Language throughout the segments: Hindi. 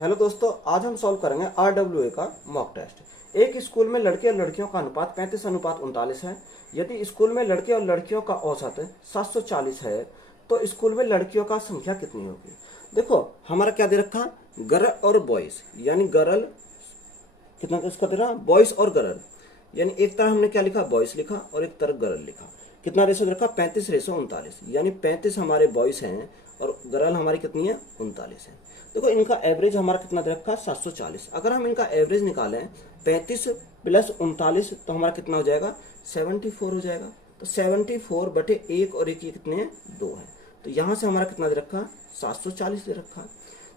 हेलो दोस्तों, आज हम सॉल्व करेंगे RWA का मॉक टेस्ट। एक स्कूल में लड़के और लड़कियों का अनुपात 35:39 है। यदि स्कूल में लड़के और लड़कियों का औसत 740 है तो स्कूल में लड़कियों का संख्या कितनी होगी। देखो हमारा क्या दे रखा, गर्ल और बॉयज, यानी गर्ल कितना इसका दे रहा, बॉयज और गर्ल, यानी एक तरह हमने क्या लिखा, बॉयज लिखा और एक तरह गर्ल लिखा। कितना रेशो दे रखा, 35:39, यानी 35 हमारे बॉयज हैं और गर्ल हमारी कितनी है, 39 है। देखो इनका एवरेज हमारा कितना दे रखा, 740। अगर हम इनका एवरेज निकालें 35 + 39 तो हमारा कितना हो जाएगा, 74 हो जाएगा। तो 74/1 और एक ये कितने हैं, 2 है। तो यहाँ से हमारा कितना दे रखा, 740 दे रखा।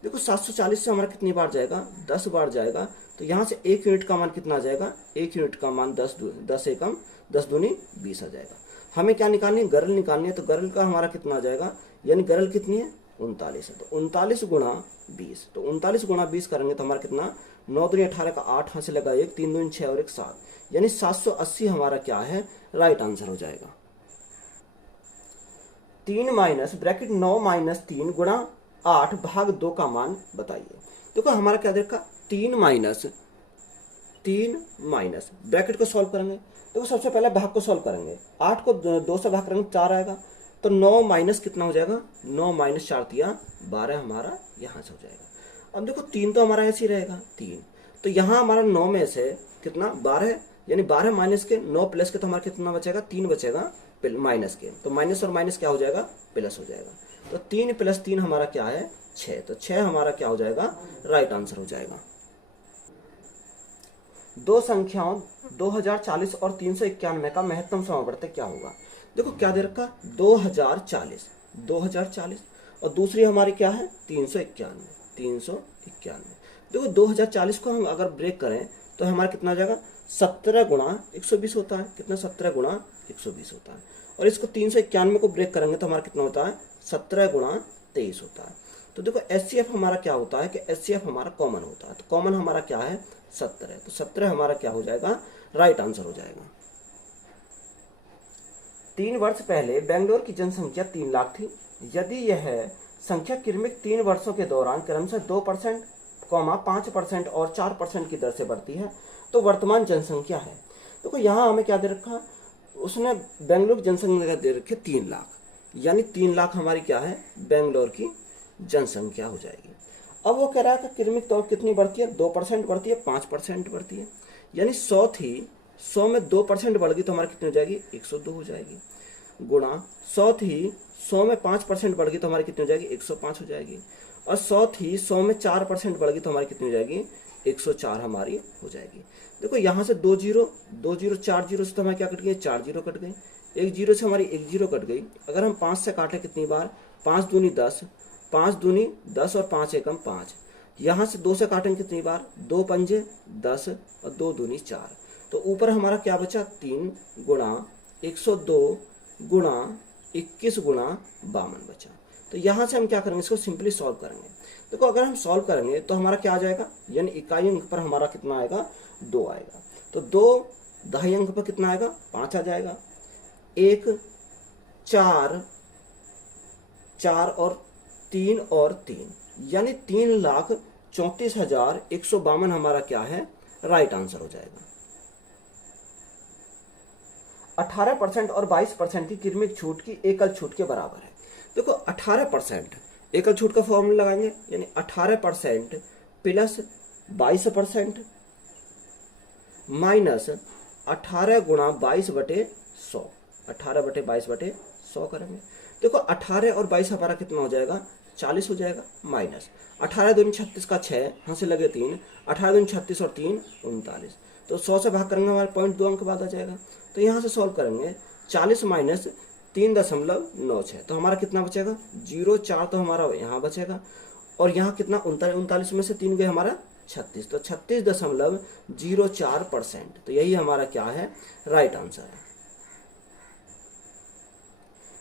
देखो 740 से हमारा कितनी बार जाएगा, 10 बार जाएगा। तो यहाँ से 1 यूनिट का मान कितना आ जाएगा, 1 यूनिट का मान 10 एकम 10 दूनी 20 आ जाएगा। हमें क्या निकालनी है, गर्ल निकालनी है। तो गर्ल का हमारा कितना आ जाएगा, यानी गर्ल कितनी है, 39 है। तो 39 गुणा 20, तो 39 गुणा 20 करेंगे तो हमारा कितना, 9 दूनी 18 का 8 हाथ से लगा 1, 3 दूनी 6 और 1 7, यानी 780 हमारा क्या है, राइट आंसर हो जाएगा। 3 माइनस ब्रैकेट 9 - 3 गुणा 8 भाग 2 का मान बताइए। देखो हमारा क्या देखा, 3 माइनस ब्रैकेट को सॉल्व करेंगे। देखो सबसे पहले भाग को सॉल्व करेंगे, 8 को 2 से भाग करेंगे 4 आएगा। तो 9 माइनस कितना हो जाएगा, 9 - 4 × 12 हमारा यहाँ से हो जाएगा। अब देखो 3 तो हमारा ऐसे ही रहेगा 3, तो यहाँ हमारा 9 में से कितना 12, यानी 12 माइनस के 9 प्लस के, तो हमारा कितना बचेगा, 3 बचेगा माइनस के। तो माइनस और माइनस क्या हो जाएगा, प्लस हो जाएगा। तो 3 + 3 हमारा क्या है, 6। तो 6 हमारा क्या हो जाएगा, राइट आंसर हो जाएगा। दो संख्याओं 2040 और 391 का महत्तम समावर्त क्या होगा। देखो क्या दे रखा, 2040 और दूसरी हमारी क्या है, 391। देखो 2040 को हम अगर ब्रेक करें तो हमारा कितना हो जाएगा, 17 गुणा 120 होता है। कितना, 17 गुणा 120 होता है। और इसको 391 को ब्रेक करेंगे तो हमारा कितना होता है, 17 गुणा 23 होता है। तो देखो HCF हमारा क्या होता है कि HCF हमारा कॉमन होता है। तो कॉमन हमारा क्या है, 17 है। तो 17 हमारा क्या हो जाएगा, राइट आंसर हो जाएगा। 3 वर्ष पहले बेंगलोर की जनसंख्या 3 लाख थी। यदि यह संख्या क्रमिक 3 वर्षों के दौरान क्रमशः 2%, 5% और 4% की दर से बढ़ती है तो वर्तमान जनसंख्या है। देखो यहाँ हमें क्या दे रखा, उसने बेंगलोर की जनसंख्या दे रखी 3 लाख, यानी 3 लाख हमारी क्या है, बेंगलोर की जनसंख्या हो जाएगी। अब वो कह रहा है कि क्रमिक तौर कितनी बढ़ती है, 2% बढ़ती है, 5% बढ़ती है, यानी 100 थी, 100 में 2% बढ़ गई तो हमारी कितनी हो जाएगी, 102 हो जाएगी। गुणा 100 थी, 100 में 5% बढ़ गई तो हमारी कितनी हो जाएगी, 105 हो जाएगी। और 100 थी, 100 में 4% बढ़ गई तो हमारी कितनी हो जाएगी, 104 हमारी हो जाएगी। देखो यहाँ से 2 जीरो 4 जीरो से तो हमारे क्या कट गई, 4 जीरो कट गई। 1 जीरो से हमारी 1 जीरो कट गई। अगर हम 5 से काटें कितनी बार, 5 दूनी 10, 5 दूनी 10 और 5 एकम 5। यहाँ से 2 से काटें कितनी बार, 2 पंजे 10 और 2 दूनी 4। तो ऊपर हमारा क्या बचा, 3 गुणा 102 गुणा 21 गुणा 52 बचा। तो यहाँ से हम क्या करेंगे, इसको सिंपली सॉल्व करेंगे। देखो अगर हम सॉल्व करेंगे तो हमारा क्या आ जाएगा, यानी इकाई अंक पर हमारा कितना आएगा, 2 आएगा। तो 2 दहाई अंक पर कितना आएगा, 5 आ जाएगा। 1 4 4 और 3 और 3, यानी 3,34,152 हमारा क्या है, राइट आंसर हो जाएगा। 18% और 22% की क्रमिक छूट की एकल छूट के बराबर है। देखो 18% एकल छूट का फॉर्मूला लगाएंगे, यानी 18% प्लस 22% माइनस 18 गुणा 22/100, 18/22/100 करेंगे। देखो 18 और 22 हमारा कितना हो जाएगा, 40 हो जाएगा। माइनस 18 दूनी 36 का 6, यहाँ से लगे 3, 18 दूनी 36 और 3 39। तो 100 से भाग करेंगे हमारे 0.2 अंक बाद आ जाएगा। तो यहाँ से सॉल्व करेंगे, 40 माइनस 3.96, तो हमारा कितना बचेगा, 0.4 तो हमारा यहाँ बचेगा। और यहाँ कितना, 39 में से 3 गए हमारा 36, तो 36.04%। तो यही हमारा क्या है, राइट आंसर है।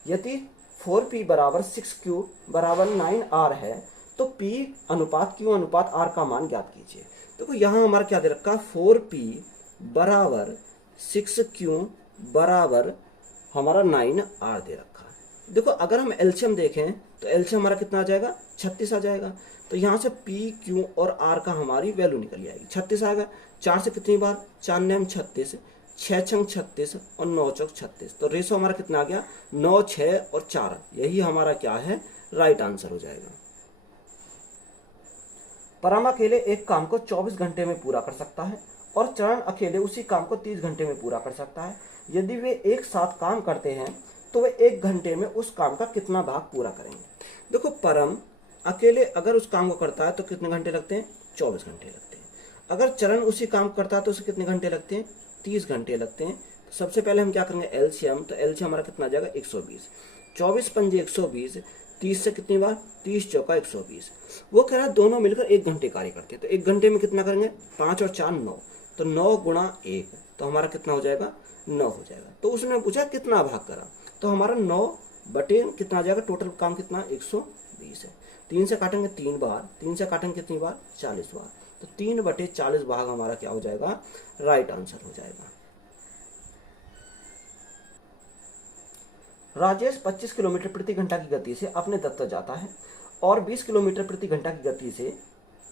यदि 4p = 6q = 9r है तो p अनुपात q अनुपात r का मान ज्ञात कीजिए। देखो यहाँ हमारा क्या दे रखा, 4p = 6q = हमारा 9r दे रखा है। देखो अगर हम एलसीएम देखें तो एलसीएम हमारा कितना आ जाएगा, 36 आ जाएगा। तो यहाँ से पी क्यू और आर का हमारी वैल्यू निकल जाएगी। 36 आ गया, 4 से कितनी बार, 4 9 36, 6 छंग 36 और 9 चौक 36। तो रेशो हमारा कितना आ गया, 9 6 और 4। यही हमारा क्या है, राइट आंसर हो जाएगा। परम अकेले एक काम को 24 घंटे में पूरा कर सकता है और चरण अकेले उसी काम को 30 घंटे में पूरा कर सकता है। यदि वे एक साथ काम करते हैं तो वे 1 घंटे में उस काम का कितना भाग पूरा करेंगे। देखो, परम अकेले अगर उस काम को करता है तो कितने घंटे लगते हैं, 24 घंटे लगते हैं। अगर चरण उसी काम करता है तो उसे कितने घंटे लगते हैं, 30 घंटे लगते हैं। तो सबसे पहले हम क्या करेंगे, एलसीएम। तो एलसीएम हमारा कितना आ जाएगा, 120। 24 पंजे 120, 30 से कितनी बार, 30 चौका 120। वो कह रहा है दोनों मिलकर 1 घंटे कार्य करते हैं। तो 1 घंटे में कितना करेंगे, 5 और 4 9। तो 9 गुणा 1, तो हमारा कितना हो जाएगा, 9 हो जाएगा। तो उसने पूछा कितना भाग करा, तो हमारा 9 बटे कितना आ जाएगा, टोटल काम कितना 120 है। 3 से काटेंगे 3 बार, 3 से काटेंगे कितनी बार, 40 बार। तो 3 बटे 40 भाग हमारा क्या हो जाएगा, राइट आंसर हो जाएगा। राजेश 25 किलोमीटर प्रति घंटा की गति से अपने दफ्तर जाता है और 20 किलोमीटर प्रति घंटा की गति से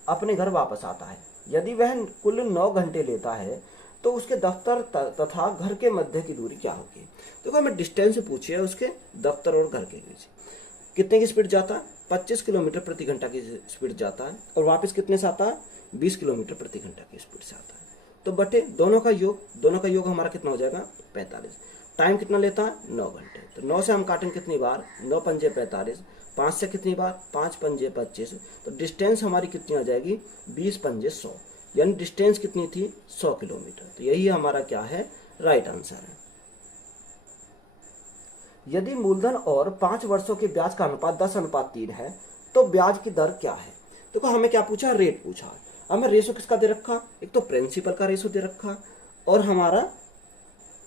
अपने घर वापस आता है। यदि वह कुल 9 घंटे लेता है तो उसके दफ्तर तथा घर के मध्य की दूरी क्या होगी। देखो, हमें डिस्टेंस पूछी है उसके दफ्तर और घर के बीच। कितने की स्पीड जाता है, 25 किलोमीटर प्रति घंटा की स्पीड जाता है और वापस कितने से आता है, 20 किलोमीटर प्रति घंटा की स्पीड से आता है। तो बटे दोनों का योग हमारा कितना हो जाएगा, 45। टाइम कितना लेता है, 9 घंटे। तो 9 से हम काटेंगे कितनी बार, 9 पंजे 45, 5 से कितनी बार, 5 पंजे 25। तो डिस्टेंस हमारी कितनी आ जाएगी, 20 पंजे 100, यानी डिस्टेंस कितनी थी, 100 किलोमीटर। तो यही हमारा क्या है, राइट आंसर है। यदि मूलधन और 5 वर्षों के ब्याज का अनुपात 10:3 है तो ब्याज की दर क्या है। देखो, हमें क्या पूछा, रेट पूछा। हमें रेशो किसका दे रखा, एक तो प्रिंसिपल का रेशो दे रखा और हमारा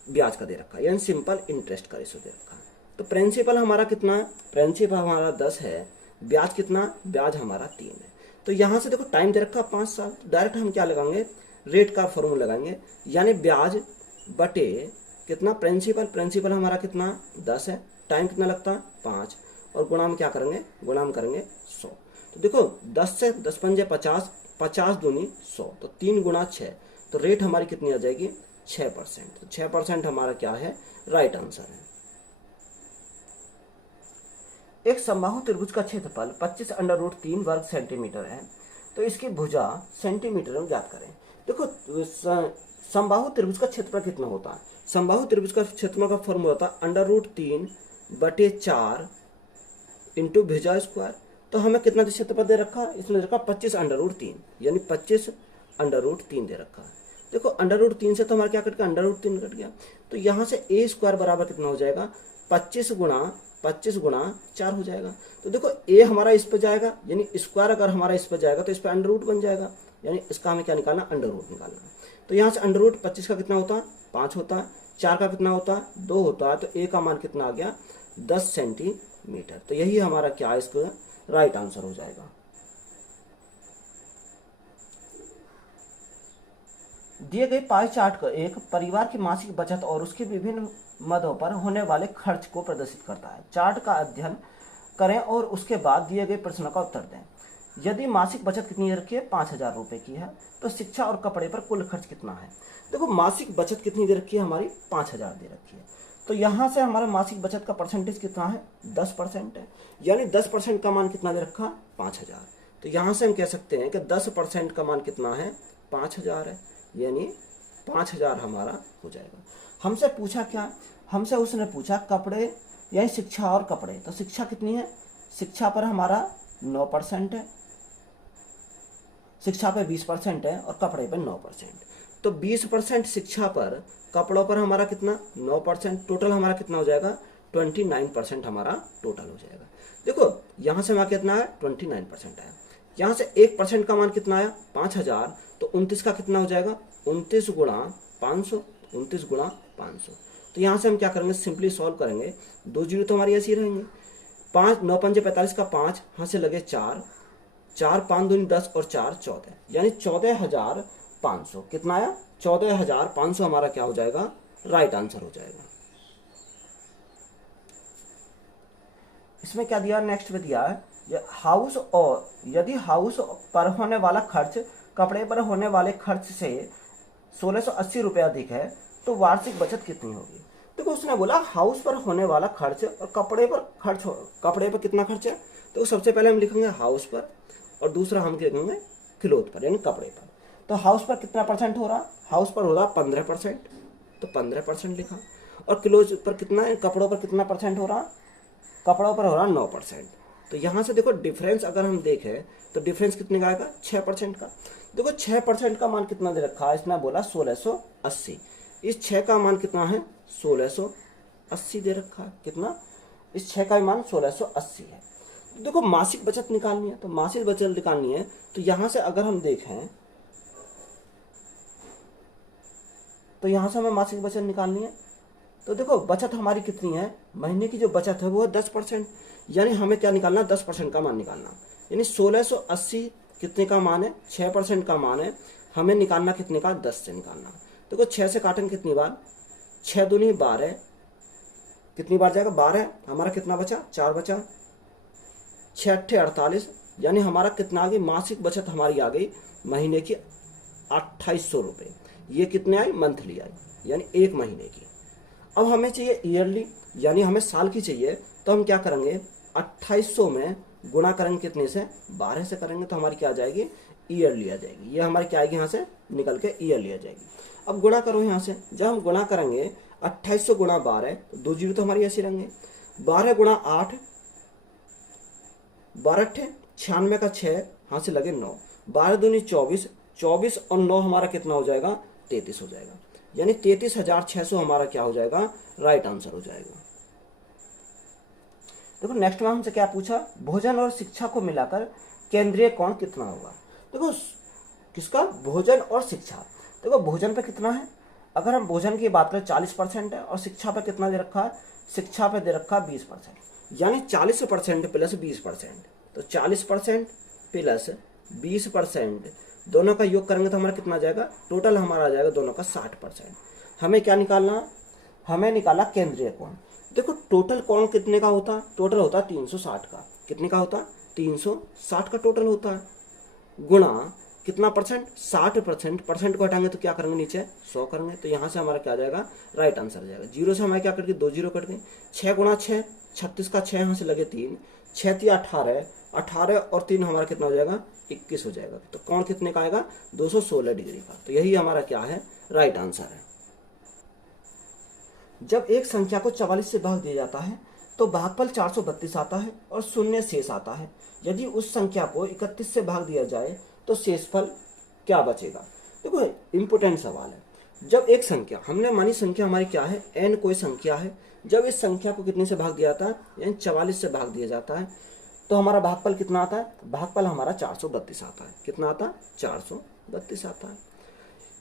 ब्याज का दे रखा, यानी सिंपल इंटरेस्ट का रेशो दे रखा। तो प्रिंसिपल हमारा कितना है, प्रिंसिपल हमारा 10 है, ब्याज कितना, ब्याज हमारा 3 है। तो यहाँ से देखो टाइम दे रखा 5 साल। तो डायरेक्ट हम क्या लगाएंगे, रेट का फॉर्मूला लगाएंगे, यानी ब्याज बटे कितना, प्रिंसिपल हमारा कितना 10 है, टाइम कितना लगता है 5, और गुणा में क्या करेंगे, गुणा में करेंगे 100। तो देखो 10 से 10 पंजे 50, 50 दूनी 100, तो 3 गुणा 6। तो रेट हमारी कितनी आ जाएगी, 6%। तो 6% हमारा क्या है, राइट आंसर है। एक समबाहु त्रिभुज का क्षेत्रफल 25√3 वर्ग सेंटीमीटर है, तो इसकी भुजा सेंटीमीटर में ज्ञात करें। देखो, समबाहु त्रिभुज का क्षेत्रफल कितना होता है, समबाहु त्रिभुज का क्षेत्रफल का फॉर्मूला होता है √3/4 इंटू भुजा स्क्वायर। तो हमें कितना क्षेत्रफल दे रखा, इसने रखा 25√3, यानी 25√3 दे रखा है। देखो, √3 से तो हमारा क्या कट गया, √3 कट गया। तो यहाँ से a स्क्वायर बराबर कितना हो जाएगा, 25 गुणा 4 हो जाएगा। तो देखो, a हमारा इस पर जाएगा, यानी स्क्वायर अगर हमारा इस पर जाएगा तो इस पर अंडर बन जाएगा, यानी इसका हमें क्या निकालना, अंडर निकालना है। तो यहाँ से √25 का कितना होता है, 5 होता है, 4 का कितना होता है, 2 होता है। तो a का मान कितना आ गया, 10 सेंटीमीटर। तो यही हमारा क्या है, इसका राइट आंसर हो जाएगा। दिए गए पाई चार्ट का एक परिवार की मासिक बचत और उसके विभिन्न मदों पर होने वाले खर्च को प्रदर्शित करता है। चार्ट का अध्ययन करें और उसके बाद दिए गए प्रश्नों का उत्तर दें। यदि मासिक बचत कितनी रखी है, 5,000 रुपये की है, तो शिक्षा और कपड़े पर कुल खर्च कितना है। देखो, मासिक बचत कितनी दे रखी है, हमारी 5,000 दे रखी है। तो यहाँ से हमारा मासिक बचत का परसेंटेज कितना है, 10% है, यानी 10% का मान कितना दे रखा, 5,000। तो यहाँ से हम कह सकते हैं कि 10% का मान कितना है, 5,000 है, यानी 5,000 हमारा हो जाएगा। हमसे पूछा क्या, हमसे उसने पूछा कपड़े यानी शिक्षा और कपड़े। तो शिक्षा कितनी है, शिक्षा पर हमारा 9% है, शिक्षा पे 20% है और कपड़े पे 9%। तो 20% शिक्षा पर, कपड़ों पर हमारा कितना, 9%। टोटल हमारा कितना हो जाएगा, 29% हमारा टोटल हो जाएगा। देखो, यहाँ से हमारा कितना है, 29% आया। यहाँ से 1% का मान कितना आया, 5,000। तो 29 का कितना हो जाएगा, 29 गुणा 500, 29 गुणा 500। तो यहाँ से हम क्या करेंगे, सिंपली सॉल्व करेंगे। 2 जीरो तो हमारी ऐसी रहेंगे। 5 9 पंजे 45 का 5, यहाँ से लगे 4, 4 5 दूनी 10 और 4 14, यानी 14,500। कितना आया, 14,500 हमारा क्या हो जाएगा, राइट आंसर हो जाएगा। इसमें क्या दिया, नेक्स्ट में दिया है हाउस और यदि हाउस पर होने वाला खर्च कपड़े पर होने वाले खर्च से 1680 रुपये अधिक है तो वार्षिक बचत कितनी होगी। देखो उसने बोला हाउस पर होने वाला खर्च और कपड़े पर कितना खर्च है। तो सबसे पहले हम लिखेंगे हाउस पर और दूसरा हम लिखेंगे क्लोथ पर यानी कपड़े पर। तो हाउस पर कितना परसेंट हो रहा, हाउस पर हो रहा 15%, तो 15% लिखा। और क्लोथ पर कितना है, कपड़ों पर कितना परसेंट हो रहा, कपड़ों पर हो रहा 9%। तो यहाँ से देखो डिफरेंस अगर हम देखें तो डिफरेंस कितने का आएगा, 6% का। देखो 6% का मान कितना दे रखा है, इसने बोला 1680। इस 6 का मान कितना है, 1680 दे रखा है। कितना, इस 6 का मान 1680 है। तो देखो मासिक बचत निकालनी है, तो मासिक बचत निकालनी है तो यहाँ से अगर हम देखें तो यहाँ से हमें मासिक बचत निकालनी है। तो देखो बचत हमारी कितनी है, महीने की जो बचत है वो है 10%, यानी हमें क्या निकालना, 10% का मान निकालना। यानी 1680 कितने का मान है, 6% का मान है, हमें निकालना कितने का, 10 से निकालना। देखो 6 से काटेंगे कितनी बार, 6 दूनी 12, कितनी बार जाएगा 12, हमारा कितना बचा, 4 बचा, 6 अट्ठे 48, यानी हमारा कितना आ गई, मासिक बचत हमारी आ गई महीने की 2800 रुपये। ये कितने आई, मंथली आई, यानी एक महीने की। अब हमें चाहिए ईयरली, यानी हमें साल की चाहिए। तो हम क्या करेंगे, 2800 में गुणा करेंगे कितने से, 12 से करेंगे तो हमारी क्या आ जाएगी, ईयरली आ जाएगी। ये हमारी क्या आएगी, यहाँ से निकल के ईयरली आ जाएगी। अब गुणा करो यहाँ से, जब हम गुणा करेंगे 2800 गुणा 12, तो 2 जीरो तो हमारी ऐसे रहेंगे, 12 गुणा 8, 12 अट्ठे 96 का 6, यहाँ से लगे 9, 12 दूनी 24, 24 और 9 हमारा कितना हो जाएगा, 33 हो जाएगा। यानी 33,600 हमारा क्या हो जाएगा, राइट आंसर हो जाएगा। देखो नेक्स्ट में हमसे क्या पूछा, भोजन और शिक्षा को मिलाकर केंद्रीय कोण कितना होगा। देखो किसका, भोजन और शिक्षा। देखो भोजन पे कितना है, अगर हम भोजन की बात करें 40% है, और शिक्षा पे कितना दे रखा है, शिक्षा पे दे रखा है 20%, यानी 40% प्लस 20%। तो 40% प्लस 20% दोनों का योग करेंगे तो हमारा कितना आ जाएगा, टोटल हमारा आ जाएगा दोनों का 60%। हमें क्या निकालना, हमें निकाला केंद्रीय कोण। देखो टोटल कोण कितने का होता है, टोटल होता है 360 का, कितने का होता है, 360 का टोटल होता है, गुणा कितना परसेंट, 60%, परसेंट को हटाएंगे तो क्या करेंगे, नीचे 100 करेंगे। तो यहाँ से हमारा क्या आ जाएगा, राइट आंसर आ जाएगा। जीरो से हमारे क्या कट गए, 2 जीरो कट गए। 6 गुणा 6, 36 का 6 यहाँ से लगे 3, 6 3 18, 18 और 3 हमारा कितना हो जाएगा, 21 हो जाएगा। तो कोण कितने का आएगा, 216 डिग्री का। तो यही हमारा क्या है, राइट आंसर है। जब एक संख्या को 44 से भाग दिया जाता है तो भागफल 432 आता है और शून्य शेष आता है। यदि उस संख्या को 31 से भाग दिया जाए तो शेषफल क्या बचेगा। देखो इंपोर्टेंट सवाल है। जब एक संख्या, हमने मानी संख्या हमारी क्या है, n कोई संख्या है, जब इस संख्या को कितने से भाग दिया जाता है, यानी 44 से भाग दिया जाता है, तो हमारा भागफल कितना आता है, भागफल हमारा 432 आता है। कितना आता है, 432 आता है।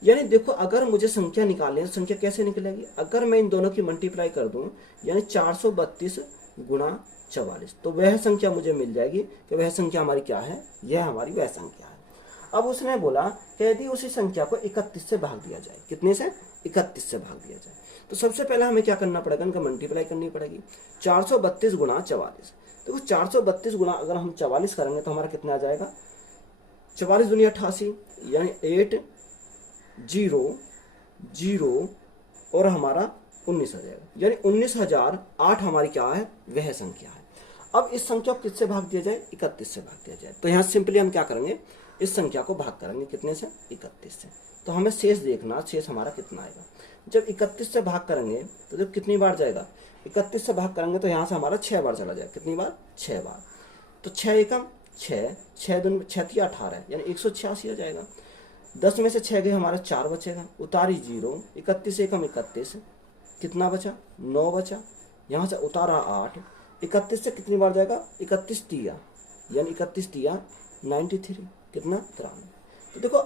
यानी देखो अगर मुझे संख्या निकालनी है, संख्या कैसे निकलेगी, अगर मैं इन दोनों की मल्टीप्लाई कर दूं, यानी 432 गुणा 44, तो वह संख्या मुझे मिल जाएगी कि वह संख्या हमारी क्या है, यह हमारी वह संख्या है। अब उसने बोला कि यदि उसी संख्या को 31 से भाग दिया जाए, कितने से, 31 से भाग दिया जाए, तो सबसे पहले हमें क्या करना पड़ेगा, इनका मल्टीप्लाई करनी पड़ेगी। 432 गुणा 44, देखो 432 गुणा अगर हम 44 करेंगे तो हमारा कितना आ जाएगा, 44 दूनी 88, यानी 8 0 0 और हमारा 19 आ जाएगा, यानी 19,008 हमारी क्या है, वह संख्या है। अब इस संख्या को किससे भाग दिया जाए, 31 से भाग दिया जाए। तो यहाँ सिंपली हम क्या करेंगे, इस संख्या को भाग करेंगे कितने से, 31 से। तो हमें शेष देखना, शेष हमारा कितना आएगा। जब 31 से भाग करेंगे तो जब कितनी बार जाएगा, 31 से भाग करेंगे तो यहाँ से हमारा 6 बार चला जाएगा। कितनी बार, 6 बार। तो 6 एकम 6, 6 दूनी 6 3 18, यानी 186 आ जाएगा। 10 में से 6 गए, हमारा 4 बचेगा, उतारी 0, 31 एकम 31, कितना बचा, 9 बचा, यहाँ से उतारा 8, 31 से कितनी बार जाएगा, 31 तिया, यानी 31 तिया 93, कितना 93। तो देखो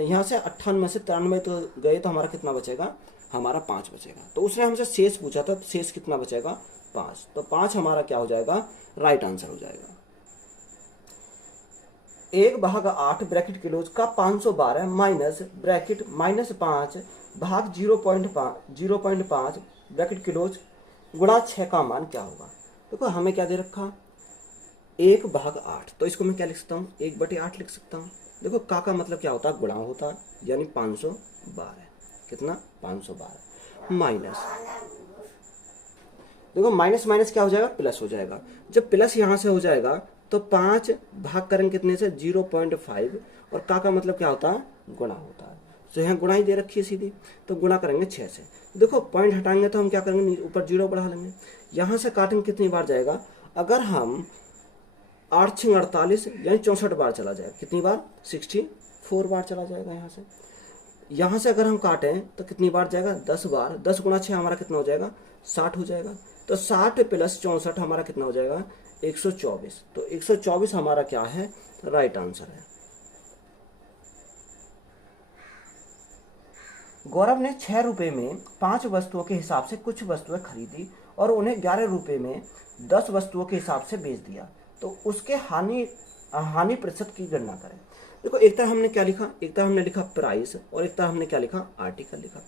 यहाँ से 98 में से 93 तो गए, तो हमारा कितना बचेगा, हमारा 5 बचेगा। तो उसने हमसे शेष पूछा था, तो शेष कितना बचेगा, 5। तो 5 हमारा क्या हो जाएगा, राइट आंसर हो जाएगा। 1/8 ब्रैकेट क्लोज का 512 माइनस ब्रैकेट -5 भाग 0.5 ब्रैकेट क्लोज गुणा 6 का मान क्या होगा। देखो हमें क्या दे रखा, 1/8, तो इसको मैं क्या लिख सकता हूँ, 1/8 लिख सकता हूँ। देखो का मतलब क्या होता है, गुणा होता है, यानी 512, कितना 512 माइनस, देखो माइनस माइनस क्या हो जाएगा, प्लस हो जाएगा। जब प्लस यहाँ से हो जाएगा तो 5 भाग करेंगे कितने से, 0.5, और का मतलब क्या होता है, गुणा होता है। तो यहाँ गुणा ही दे रखी है सीधी, तो गुणा करेंगे 6 से। देखो पॉइंट हटाएंगे तो हम क्या करेंगे, ऊपर 0 बढ़ा लेंगे। यहाँ से काटेंगे कितनी बार जाएगा, अगर हम 8 6 48 यानी 64 बार चला जाएगा, कितनी बार, 64 बार चला जाएगा यहाँ से। यहाँ से अगर हम काटें तो कितनी बार जाएगा, 10 बार, 10 गुणा 6 हमारा कितना हो जाएगा, 60 हो जाएगा। तो 60 प्लस 64 हमारा कितना हो जाएगा, 124। तो 124 हमारा क्या है, राइट आंसर है। गौरव ने 6 रुपए में 5 वस्तुओं के हिसाब से कुछ वस्तुएं खरीदी और उन्हें 11 रुपए में 10 वस्तुओं के हिसाब से बेच दिया, तो उसके हानि प्रतिशत की गणना करें। देखो एक तरह हमने क्या लिखा, एक तरह हमने लिखा प्राइस और एक तरह हमने क्या लिखा, आर्टिकल लिखा।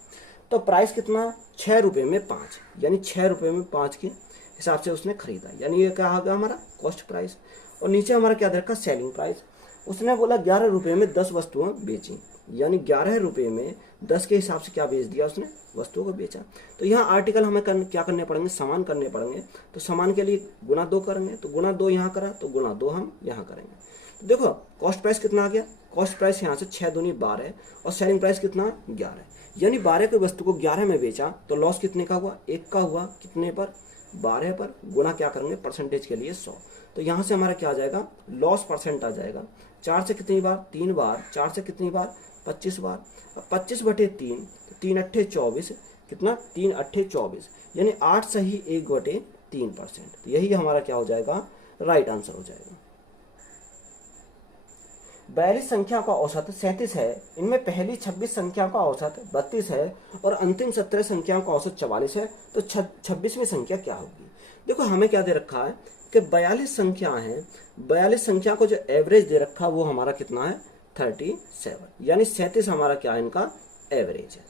तो प्राइस कितना, 6 रुपए में 5, यानी 6 रुपए में 5 के हिसाब से उसने खरीदा, यानी ये क्या आ गया हमारा कॉस्ट प्राइस। और नीचे हमारा क्या दे रखा, सेलिंग प्राइस। उसने बोला 11 रुपए में 10 वस्तुएं बेची, यानी 11 रुपए में 10 के हिसाब से क्या बेच दिया उसने, वस्तुओं को बेचा। तो यहाँ आर्टिकल हमें क्या करने पड़ेंगे, समान करने पड़ेंगे। तो समान के लिए गुणा 2 करेंगे, तो गुणा 2 यहाँ करा तो गुणा 2 हम यहाँ करेंगे। तो देखो कॉस्ट प्राइस कितना आ गया, कॉस्ट प्राइस यहाँ से 6 दूनी 12 और सेलिंग प्राइस कितना 11, यानी 12 की वस्तु को 11 में बेचा तो लॉस कितने का हुआ, 1 का हुआ, कितने पर, 12 पर। गुणा क्या करेंगे, परसेंटेज के लिए 100। तो यहाँ से हमारा क्या आ जाएगा, लॉस परसेंट आ जाएगा। 4 से कितनी बार, 3 बार, 4 से कितनी बार, 25 बार। 25/3, 3 अट्ठे 24, कितना, 3 अट्ठे 24, यानी 8 सही 1/3%। यही हमारा क्या हो जाएगा, राइट आंसर हो जाएगा। 42 संख्या का औसत 37 है, इनमें पहली 26 संख्या का औसत 32 है और अंतिम 17 संख्याओं का औसत 44 है, तो 26वीं संख्या क्या होगी। देखो हमें क्या दे रखा है कि 42 संख्या है, 42 संख्या को जो एवरेज दे रखा है वो हमारा कितना है, 37, यानी 37 हमारा क्या है, इनका एवरेज है।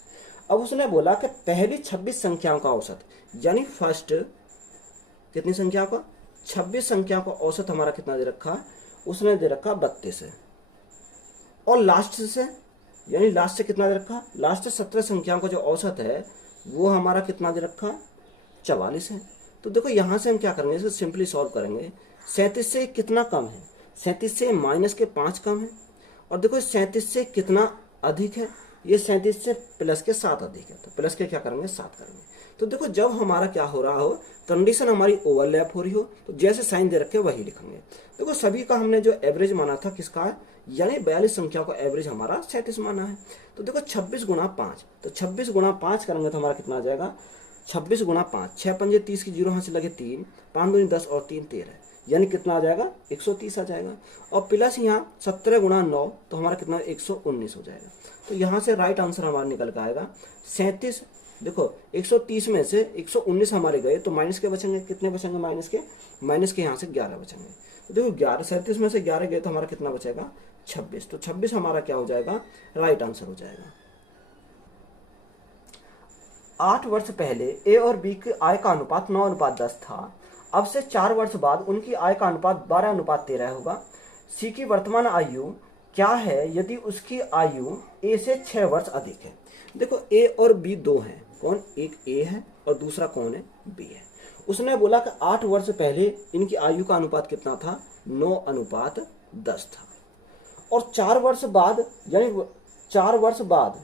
अब उसने बोला कि पहली 26 संख्याओं का औसत, यानी फर्स्ट कितनी संख्या का, 26 संख्या का औसत हमारा कितना दे रखा है, उसने दे रखा 32 है। और लास्ट से, यानी लास्ट से कितना दे रखा, लास्ट से 17 संख्याओं का जो औसत है वो हमारा कितना दे रखा, 44 है। तो देखो यहाँ से हम क्या करेंगे, इसको सिंपली सॉल्व करेंगे। 37 से कितना कम है, 37 से माइनस के 5 कम है। और देखो 37 से कितना अधिक है, ये 37 से प्लस के 7 अधिक है, तो प्लस के क्या करेंगे, 7 करेंगे। तो देखो जब हमारा क्या हो रहा हो, कंडीशन हमारी ओवरलैप हो रही हो, तो जैसे साइन दे रखे वही लिखेंगे। देखो सभी का हमने जो एवरेज माना था किसका है, यानी 42 संख्या का एवरेज हमारा 37 माना है। तो देखो 26 गुणा 5, तो 26 गुणा 5 करेंगे तो हमारा कितना आ जाएगा, 26 गुणा 5, 6 पंजे 30 की 0 यहाँ से लगे 3, 5 दूनी 10 और 3 13, यानी कितना आ जाएगा, 130 आ जाएगा। और प्लस यहाँ 17 गुणा 9, तो हमारा कितना 119 हो जाएगा। तो यहाँ से राइट आंसर हमारा निकल के आएगा 37। देखो 130 में से 119 हमारे गए तो माइनस के बचेंगे, कितने बचेंगे, माइनस के यहाँ से 11 बचेंगे। तो देखो 37 में से 11 गए तो हमारा कितना बचेगा, 26। तो 26 हमारा क्या हो जाएगा, राइट आंसर हो जाएगा। 8 वर्ष पहले ए और बी की आय का अनुपात 9:10 था। अब से 4 वर्ष बाद उनकी आय का अनुपात 12:13 होगा। सी की वर्तमान आयु क्या है यदि उसकी आयु ए से 6 वर्ष अधिक है। देखो ए और बी दो हैं, कौन, एक ए है और दूसरा कौन है, बी है। उसने बोला कि 8 वर्ष पहले इनकी आयु का अनुपात कितना था, 9:10 था। और 4 वर्ष बाद, यानी 4 वर्ष बाद,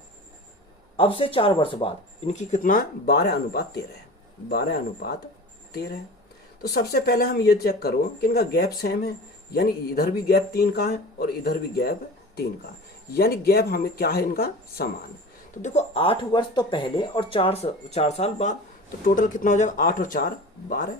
अब से 4 वर्ष बाद इनकी कितना, 12:13 है, 12:13 है। तो सबसे पहले हम ये चेक करो कि इनका गैप सेम है, यानी इधर भी गैप 3 का है और इधर भी गैप 3 का, यानी गैप हमें क्या है, इनका समान है। तो देखो 8 वर्ष तो पहले और 4 साल बाद, तो टोटल कितना हो जाएगा, 8 और 4 12,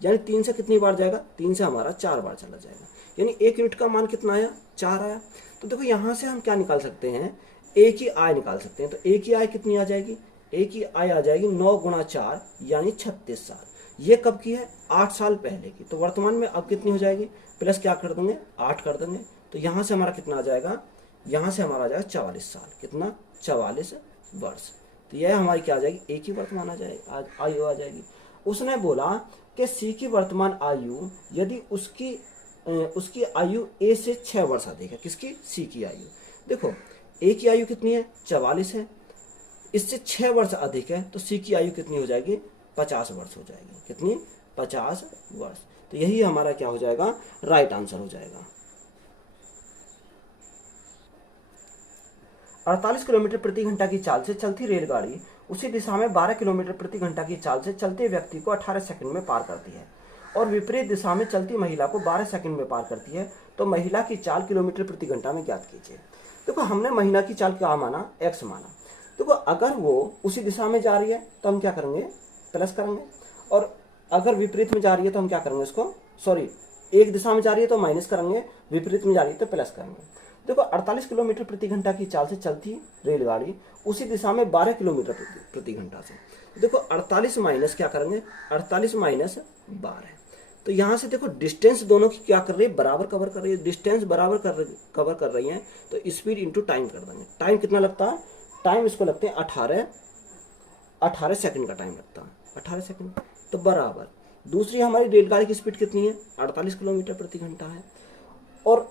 यानी 3 से कितनी बार जाएगा, 3 से हमारा 4 बार चला जाएगा, यानी 1 यूनिट का मान कितना आया, 4 आया। तो देखो यहाँ से हम क्या निकाल सकते हैं, ए की आय निकाल सकते हैं। तो ए की आय कितनी आ जाएगी, ए की आय आ जाएगी 9 गुणा 4 यानी 36 साल। ये कब की है, 8 साल पहले की। तो वर्तमान में अब कितनी हो जाएगी, प्लस क्या कर देंगे, 8 कर देंगे। तो यहाँ से हमारा कितना आ जाएगा, यहाँ से हमारा आ जाएगा 44 साल, कितना, 44 वर्ष। तो यह हमारी क्या आ जाएगी, ए की वर्तमान आ जाएगी, आयु आ जाएगी। उसने बोला कि सी की वर्तमान आयु यदि उसकी उसकी आयु ए से 6 वर्ष अधिक है। किसकी? सी की आयु। देखो ए की आयु कितनी है? 44 है, इससे 6 वर्ष अधिक है, तो सी की आयु कितनी हो जाएगी? 50 वर्ष हो जाएगी। कितनी? 50 वर्ष। तो यही हमारा क्या हो जाएगा? राइट आंसर हो जाएगा। 48 किलोमीटर प्रति घंटा की चाल से चलती रेलगाड़ी उसी दिशा में 12 किलोमीटर प्रति घंटा की चाल से चलते व्यक्ति को 18 सेकंड में पार करती है और विपरीत दिशा में चलती महिला को 12 सेकंड में पार करती है, तो महिला की चाल किलोमीटर प्रति घंटा में ज्ञात कीजिए। देखो हमने महिला की चाल क्या माना? x माना। देखो अगर वो उसी दिशा में जा रही है तो हम क्या करेंगे? प्लस करेंगे, और अगर विपरीत में जा रही है तो हम क्या करेंगे? इसको एक दिशा में जा रही है तो माइनस करेंगे, विपरीत में जा रही है तो प्लस करेंगे। देखो 48 किलोमीटर प्रति घंटा की चाल से चलती रेलगाड़ी उसी दिशा में 12 किलोमीटर प्रति घंटा से। देखो 48 माइनस क्या करेंगे? 48 माइनस 12। तो यहाँ से देखो डिस्टेंस दोनों की क्या कर रही है? बराबर कवर कर रही है। डिस्टेंस बराबर कवर कर रही है, तो स्पीड इंटू टाइम कर देंगे। टाइम कितना लगता है? टाइम इसको लगते हैं 18 सेकंड का टाइम लगता है, 18 सेकंड। तो बराबर दूसरी हमारी रेलगाड़ी की स्पीड कितनी है? 48 किलोमीटर प्रति घंटा है, और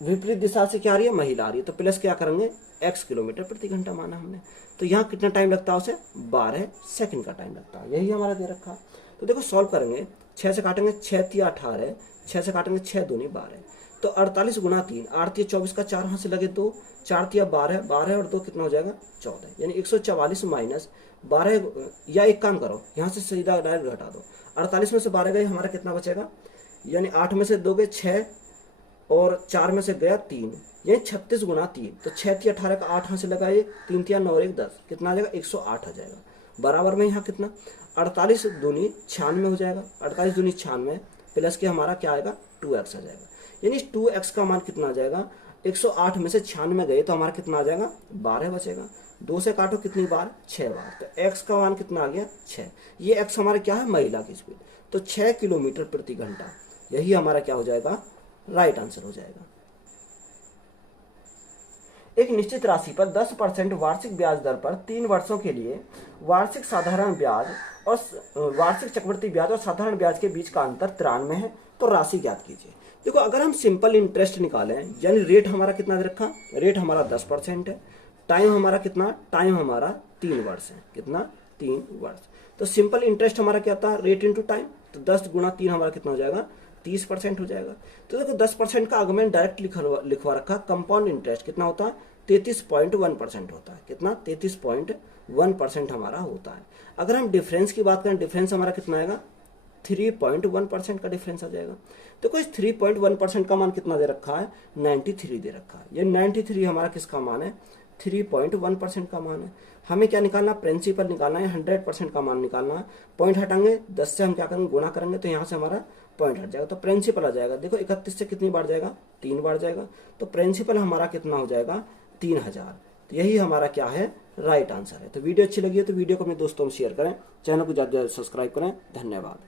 विपरीत दिशा से क्या आ रही है? महिला आ रही है, तो प्लस क्या करेंगे? x किलोमीटर प्रति घंटा माना हमने। तो यहाँ कितना टाइम लगता है? उसे 12 सेकंड का टाइम लगता है। यही हमारा दे रखा है। तो देखो सॉल्व करेंगे, 6 से काटेंगे 6 तिया 18, 6 से काटेंगे 6 दूनी 12, तो 48 गुना 3, 8 तिया 24 का 4 हाथ से लगे 2, 4 तिया 12, 12 और 2 कितना हो जाएगा? 14, यानी 144 माइनस 12। या एक काम करो, यहाँ से सीधा डायरेक्ट घटा दो, 48 में से 12 गए, हमारा कितना बचेगा? यानी 8 में से 2 गए 6 और 4 में से गया 3, यानी 36 गुना 3, तो 6 तिया 18 का 8 हाथ से लगाइए, 3 तिया 9 1 10, कितना आ जाएगा? 108 आ जाएगा। बराबर में यहाँ कितना? 48 दूनी 96 हो जाएगा, 48 दूनी 96 प्लस के हमारा क्या आएगा? 2x आ जाएगा। यानी 2x का मान कितना आ जाएगा? 108 में से 96 गए तो हमारा कितना आ जाएगा? 12 बचेगा। 2 से काटो कितनी बार? 6 बार, तो x का मान कितना आ गया? 6। ये x हमारा क्या है? महिला की स्पीड, तो 6 किलोमीटर प्रति घंटा। यही हमारा क्या हो जाएगा? राइट आंसर हो जाएगा। एक निश्चित राशि पर 10% वार्षिक ब्याज दर पर 3 वर्षों के लिए वार्षिक साधारण ब्याज और वार्षिक चक्रवृद्धि ब्याज और साधारण ब्याज के बीच का अंतर 93 है, तो राशि ज्ञात कीजिए। देखो अगर हम सिंपल इंटरेस्ट निकालें, यानी रेट हमारा कितना दे रखा? रेट हमारा 10% है। टाइम हमारा कितना? टाइम हमारा 3 वर्ष है। कितना? 3 वर्ष। तो सिंपल इंटरेस्ट हमारा क्या था? रेट इंटू टाइम, तो 10 गुना 3 हमारा कितना हो जाएगा? 30% हो जाएगा। तो देखो 10% का आर्गुमेंट डायरेक्ट लिखवा रखा। कंपाउंड इंटरेस्ट कितना होता है? 33.1% होता है। कितना? 33.1% हमारा होता है। अगर हम डिफरेंस की बात करें, डिफरेंस हमारा कितना आएगा? 3.1% का डिफरेंस आ जाएगा। देखो इस 3.1% का मान कितना दे रखा है? 93 दे रखा है। ये 93 हमारा किसका मान है? 3.1% का मान है। हमें क्या निकालना? प्रिंसिपल निकालना है, 100% का मान निकालना है। पॉइंट हटाएंगे, 10 से हम क्या करेंगे? गुणा करेंगे, तो यहाँ से हमारा पॉइंट हट जाएगा, तो प्रिंसिपल आ जाएगा। देखो 31 से कितनी बार जाएगा? 3 बार जाएगा, तो प्रिंसिपल हमारा कितना हो जाएगा? 3000। तो यही हमारा क्या है? राइट आंसर है। तो वीडियो अच्छी लगी है तो वीडियो को अपने दोस्तों में शेयर करें, चैनल को ज़्यादा सब्सक्राइब करें। धन्यवाद।